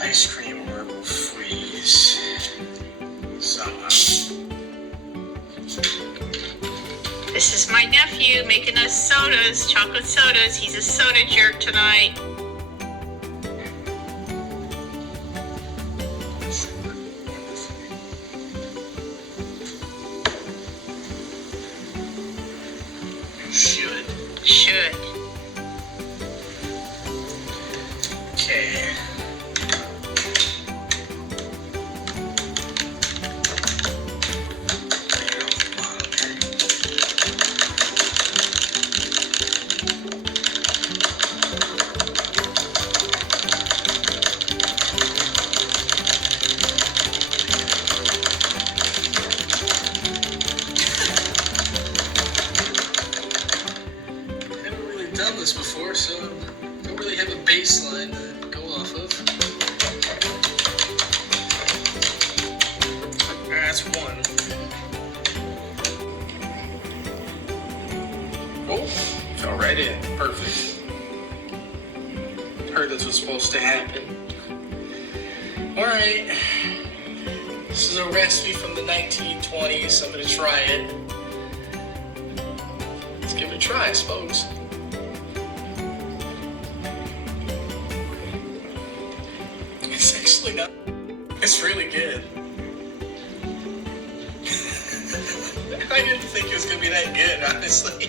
ice cream or it will freeze somehow. This is my nephew making us sodas, chocolate sodas. He's a soda jerk tonight. Should. Okay. Done this before, so don't really have a baseline to go off of. Alright, that's one. Oh, fell right in. Perfect. Heard this was supposed to happen. Alright. This is a recipe from the 1920s. I'm gonna try it. Let's give it a try, I suppose. It's actually not. It's really good. I didn't think it was gonna be that good, honestly.